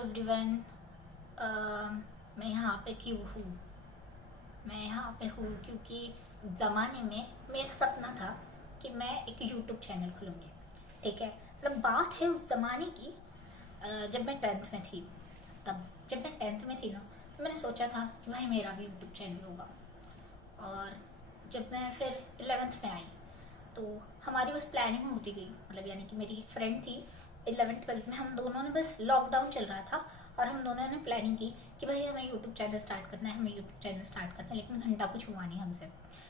Everyone. मैं यहाँ पे क्यों हूँ? मैं यहाँ पे हूँ क्योंकि ज़माने में मेरा सपना था कि मैं एक यूट्यूब चैनल खोलूँगी। ठीक है, मतलब बात है उस ज़माने की। जब मैं टेंथ में थी, तब जब मैं टेंथ में थी ना, तो मैंने सोचा था कि भाई मेरा भी यूट्यूब चैनल होगा। और जब मैं फिर 11th में आई तो हमारी बस प्लानिंग होती गई। मतलब यानी कि मेरी एक फ्रेंड थी 11th 12th में, हम दोनों ने बस लॉकडाउन चल रहा था और हम दोनों ने प्लानिंग की कि भाई हमें यूट्यूब चैनल स्टार्ट करना है, हमें यूट्यूब चैनल स्टार्ट करना है। लेकिन घंटा कुछ हुआ नहीं हमसे।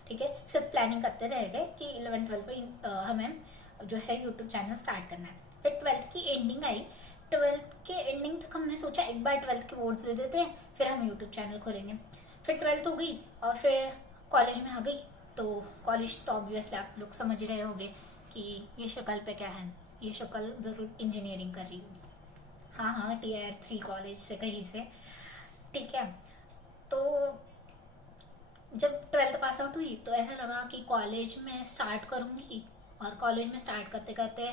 ठीक है, सिर्फ प्लानिंग करते रह गए कि 11th 12th में हमें जो है यूट्यूब चैनल स्टार्ट करना है। फिर 12th की एंडिंग आई। 12th के एंडिंग तक हमने सोचा एक बार 12th के बोर्ड्स दे देते हैं, फिर हम यूट्यूब चैनल खोलेंगे। फिर 12th हो गई और फिर कॉलेज में आ गई। तो कॉलेज तो ऑब्वियसली आप लोग समझ ही रहे होंगे कि ये शक्ल पे क्या है। ये शक्ल ज़रूर इंजीनियरिंग कर रही होगी। हाँ हाँ, Tier 3 कॉलेज से कहीं से। ठीक है, तो जब 12th पास आउट हुई तो ऐसा लगा कि कॉलेज में स्टार्ट करूँगी। और कॉलेज में स्टार्ट करते करते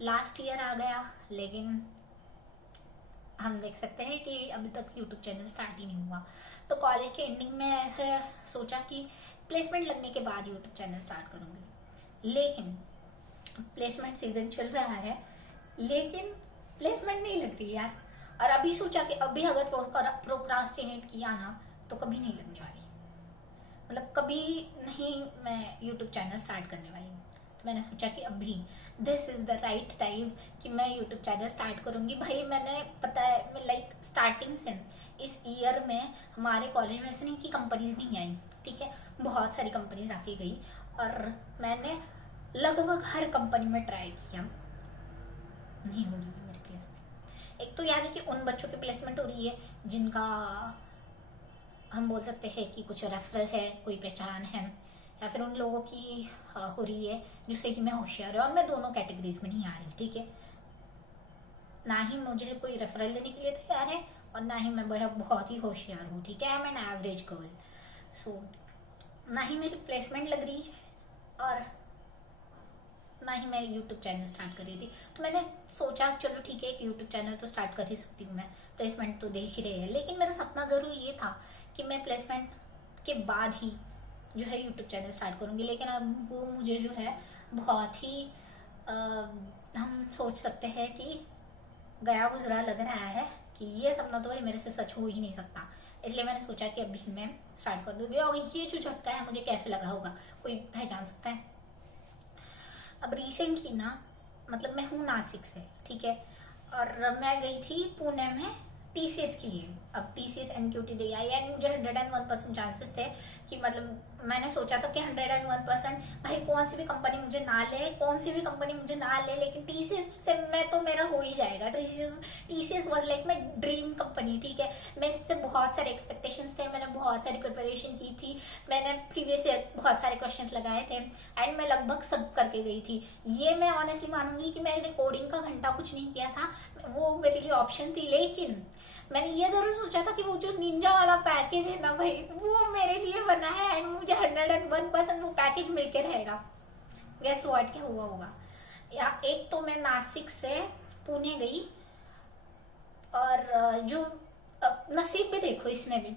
लास्ट ईयर आ गया। लेकिन हम देख सकते हैं कि अभी तक यूट्यूब चैनल स्टार्ट ही नहीं हुआ। तो कॉलेज के एंडिंग में ऐसे सोचा कि प्लेसमेंट लगने के बाद यूट्यूब चैनल स्टार्ट करूँगी। लेकिन प्लेसमेंट सीजन चल रहा है, लेकिन प्लेसमेंट नहीं लग रही यार। और अभी सोचा कि अभी अगर प्रोक्रास्टिनेट किया ना तो कभी नहीं लगने वाली। मतलब कभी नहीं मैं यूट्यूब चैनल स्टार्ट करने वाली हूँ। तो मैंने सोचा कि अभी this is the right time कि मैं यूट्यूब चैनल स्टार्ट करूँगी। भाई मैंने पता है मैं लाइक स्टार्टिंग से इस ईयर में हमारे कॉलेज में ऐसे नहीं कि कंपनीज नहीं आई। ठीक है, बहुत सारी कंपनीज आके गई और मैंने लगभग हर कंपनी में ट्राई किया। नहीं हो रही है मेरी प्लेसमेंट। एक तो यानी कि उन बच्चों की प्लेसमेंट हो रही है जिनका हम बोल सकते हैं कि कुछ रेफरल है, कोई पहचान है, या फिर उन लोगों की हो रही है जो सही में होशियार है। और मैं दोनों कैटेगरीज में नहीं आ रही। ठीक है, ना ही मुझे कोई रेफरल देने के लिए तैयार है और ना ही मैं बहुत ही होशियार हूँ। ठीक है, I am an average girl. So ना ही मेरी प्लेसमेंट लग रही है और ना ही मैं यूट्यूब चैनल स्टार्ट कर रही थी। तो मैंने सोचा चलो ठीक है, एक यूट्यूब चैनल तो स्टार्ट कर ही सकती हूँ मैं, प्लेसमेंट तो देख ही रही है। लेकिन मेरा सपना ज़रूर ये था कि मैं प्लेसमेंट के बाद ही जो है यूट्यूब चैनल स्टार्ट करूँगी। लेकिन अब वो मुझे जो है बहुत ही हम सोच सकते हैं कि गया गुजरा लग रहा है कि ये सपना तो भाई मेरे से सच हो ही नहीं सकता। इसलिए मैंने सोचा कि अभी मैं स्टार्ट कर दूँगी। और ये जो झटका है मुझे कैसे लगा होगा कोई पहचान सकता है? अब रिसेंटली ना, मतलब मैं हूँ नासिक से। ठीक है, और मैं गई थी पुणे में टीसीएस के लिए। अब TCS NQT they I and मुझे 101% चांसेस थे कि मतलब मैंने सोचा था कि 101% भाई कौन सी भी कंपनी मुझे ना ले, कौन सी भी कंपनी मुझे ना ले, लेकिन टीसीएस से मैं तो मेरा हो ही जाएगा। TCS was like my dream company. ठीक है, मैं इससे बहुत सारे एक्सपेक्टेशंस थे, मैंने बहुत सारी प्रिपरेशन की थी, मैंने प्रीवियस ईयर बहुत सारे क्वेश्चंस लगाए थे एंड मैं लगभग सब करके गई थी। ये मैं ऑनेस्टली मानूंगी कि मैंने कोडिंग का घंटा कुछ नहीं किया था, वो मेरे लिए ऑप्शन थी। लेकिन मैंने ये जरूर सोचा था कि वो जो निंजा वाला पैकेज है ना भाई, वो मेरे लिए बना है एंड मुझे 101% वो पैकेज मिलके रहेगा। गेस व्हाट क्या हुआ होगा? या एक तो मैं नासिक से पुणे गई और जो नसीब भी देखो इसमें भी।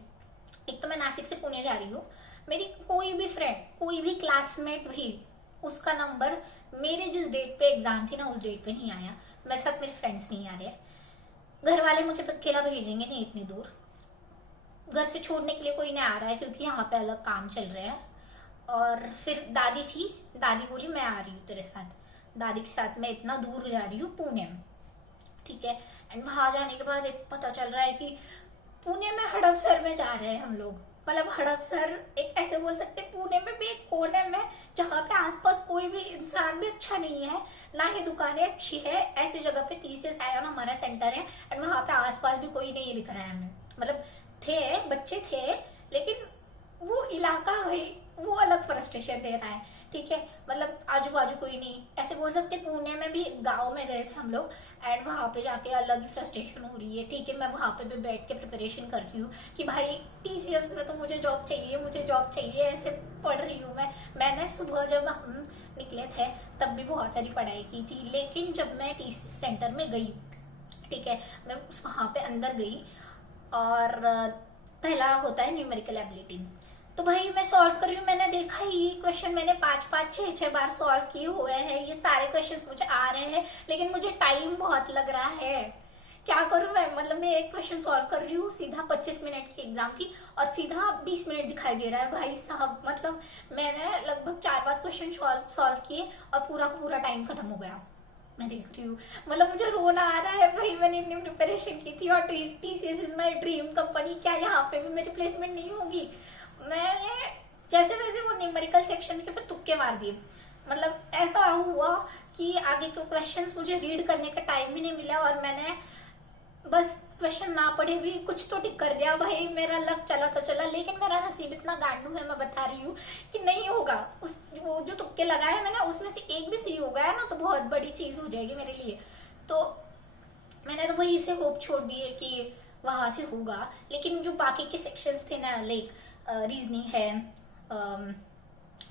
एक तो मैं नासिक से पुणे जा रही हूँ, मेरी कोई भी फ्रेंड, कोई भी क्लासमेट भी, उसका नंबर मेरे जिस डेट पे एग्जाम थी ना उस डेट पे नहीं आया। मेरे साथ मेरे फ्रेंड्स नहीं आ रहे, घर वाले मुझे अकेला भेजेंगे नहीं इतनी दूर, घर से छोड़ने के लिए कोई नहीं आ रहा है क्योंकि यहाँ पे अलग काम चल रहे हैं। और फिर दादी थी, दादी बोली मैं आ रही हूँ तेरे साथ। दादी के साथ मैं इतना दूर जा रही हूँ पुणे में। ठीक है, एंड वहां जाने के बाद एक पता चल रहा है कि पुणे में हड़पसर में जा रहे हैं हम लोग। मतलब हड़पसर एक ऐसे बोल सकते हैं पुणे में भी एक कोने में जहाँ पे आसपास कोई भी इंसान भी अच्छा नहीं है, ना ही दुकानें अच्छी है, ऐसी जगह पे टीसीएस आया ना हमारा सेंटर है एंड वहाँ पे आसपास भी कोई नहीं दिख रहा है हमें। मतलब थे बच्चे थे, लेकिन वो इलाका भाई वो अलग फ्रस्ट्रेशन दे रहा है। ठीक है, मतलब आजू बाजू कोई नहीं, ऐसे बोल सकते पुणे में भी गांव में गए थे हम लोग एंड वहां पे जाके अलग ही फ्रस्ट्रेशन हो रही है। ठीक है, मैं वहां पे भी बैठ के प्रिपरेशन कर रही हूँ कि भाई टीसीएस में तो मुझे जॉब चाहिए, मुझे जॉब चाहिए, ऐसे पढ़ रही हूँ मैंने सुबह जब हम निकले थे तब भी बहुत सारी पढ़ाई की थी। लेकिन जब मैं टीसीएस सेंटर में गई ठीक है। मैं वहाँ पे अंदर गई और पहला होता है न्यूमेरिकल एबिलिटी। तो भाई मैं सॉल्व कर रही हूँ, मैंने देखा ये क्वेश्चन मैंने 5-5 6-6 बार सॉल्व किए हुए हैं, ये सारे क्वेश्चंस मुझे आ रहे हैं, लेकिन मुझे टाइम बहुत लग रहा है। क्या करूं मैं, मतलब मैं एक क्वेश्चन सॉल्व कर रही हूँ, सीधा 25 मिनट की एग्जाम थी और सीधा 20 मिनट दिखाई दे रहा है भाई साहब। मतलब मैंने लगभग 4-5 क्वेश्चन सॉल्व किए और पूरा का पूरा टाइम खत्म हो गया। मैं देख रही हूँ, मतलब मुझे रोना आ रहा है भाई, मैंने इतनी प्रिपरेशन की थी और TCS is my dream company, क्या यहाँ पे भी मेरी प्लेसमेंट नहीं होगी। मैंने जैसे वैसे वो न्यूमेरिकल सेक्शन के फिर तुक्के मार दिए। मतलब ऐसा हुआ कि आगे के क्वेश्चंस मुझे रीड करने का टाइम भी नहीं मिला और मैंने बस क्वेश्चन ना पढ़े भी कुछ तो टिक कर दिया। भाई मेरा लक चला तो चला, लेकिन मेरा नसीब इतना गांडू है, मैं बता रही हूँ कि नहीं होगा। उस वो जो तुक्के लगाए मैंने उसमें से एक भी सही हो गया ना तो बहुत बड़ी चीज हो जाएगी मेरे लिए। तो मैंने तो वही से होप छोड़ दी है कि वहां से होगा। लेकिन जो बाकी के सेक्शंस थे ना, लाइक रीजनिंग है,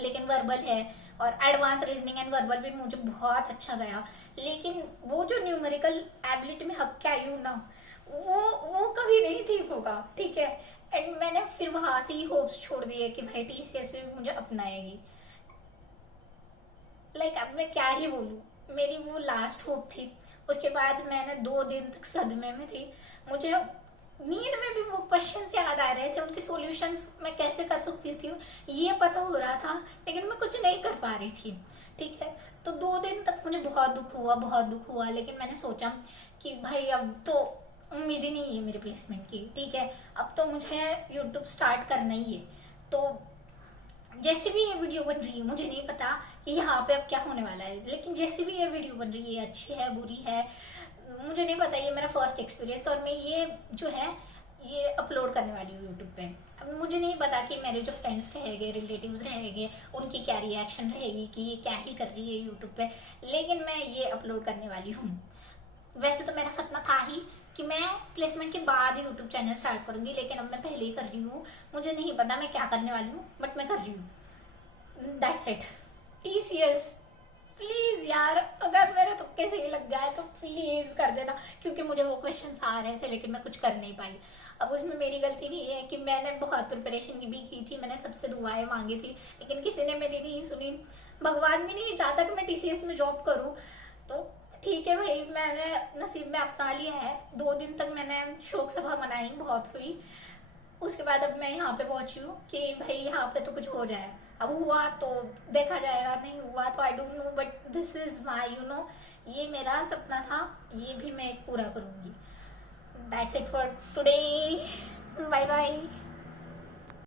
लेकिन वर्बल है और एडवांस रीजनिंग एंड वर्बल भी मुझे बहुत अच्छा गया। लेकिन वो जो न्यूमेरिकल एबिलिटी में हक क्या यू ना, वो कभी नहीं ठीक होगा, ठीक है। एंड मैंने फिर वहां से ही होप्स छोड़ दिए कि भाई टीसीएस में भी मुझे अपनाएगी। लाइक अब मैं क्या ही बोलूँ, मेरी वो लास्ट होप थी। उसके बाद मैंने 2 दिन तक सदमे में थी। मुझे नींद में भी वो क्वेश्चंस याद आ रहे थे, उनके सॉल्यूशंस मैं कैसे कर सकती थी ये पता हो रहा था, लेकिन मैं कुछ नहीं कर पा रही थी, ठीक है। तो 2 दिन तक मुझे बहुत दुख हुआ, बहुत दुख हुआ। लेकिन मैंने सोचा कि भाई अब तो उम्मीद ही नहीं है मेरे प्लेसमेंट की, ठीक है। अब तो मुझे यूट्यूब स्टार्ट करना ही है। तो जैसे भी ये वीडियो बन रही है, मुझे नहीं पता कि यहाँ पे अब क्या होने वाला है, लेकिन जैसे भी ये वीडियो बन रही है, अच्छी है बुरी है मुझे नहीं पता, ये मेरा फर्स्ट एक्सपीरियंस और मैं ये जो है ये अपलोड करने वाली हूँ यूट्यूब पे। अब मुझे नहीं पता कि मेरे जो फ्रेंड्स रहेंगे, रिलेटिव्स रहेंगे, उनकी क्या रिएक्शन रहेगी कि ये क्या ही कर रही है यूट्यूब पे, लेकिन मैं ये अपलोड करने वाली हूँ। वैसे तो मेरा सपना था ही कि मैं प्लेसमेंट के बाद ही यूट्यूब चैनल स्टार्ट करूंगी, लेकिन अब मैं पहले ही कर रही हूँ। मुझे नहीं पता मैं क्या करने वाली हूँ, बट मैं कर रही हूँ। That's it. टीसीएस प्लीज यार, अगर मेरे तुक्के सही लग जाए तो प्लीज कर देना, क्योंकि मुझे वो क्वेश्चंस आ रहे थे लेकिन मैं कुछ कर नहीं पाई। अब उसमें मेरी गलती नहीं है कि मैंने बहुत प्रिपरेशन भी की थी, मैंने सबसे दुआएं मांगी थी, लेकिन किसी ने मेरी नहीं सुनी। भगवान भी नहीं चाहता कि मैं टीसीएस में जॉब करूँ। तो ठीक है भाई, मैंने नसीब में अपना लिया है। 2 दिन तक मैंने शोक सभा मनाई, बहुत हुई। उसके बाद अब मैं यहाँ पे पहुंची हूँ कि भाई यहाँ पे तो कुछ हो जाए। अब हुआ तो देखा जाएगा, नहीं हुआ तो I don't know, but this is my ये मेरा सपना था, ये भी मैं पूरा करूंगी। That's it for today, bye bye.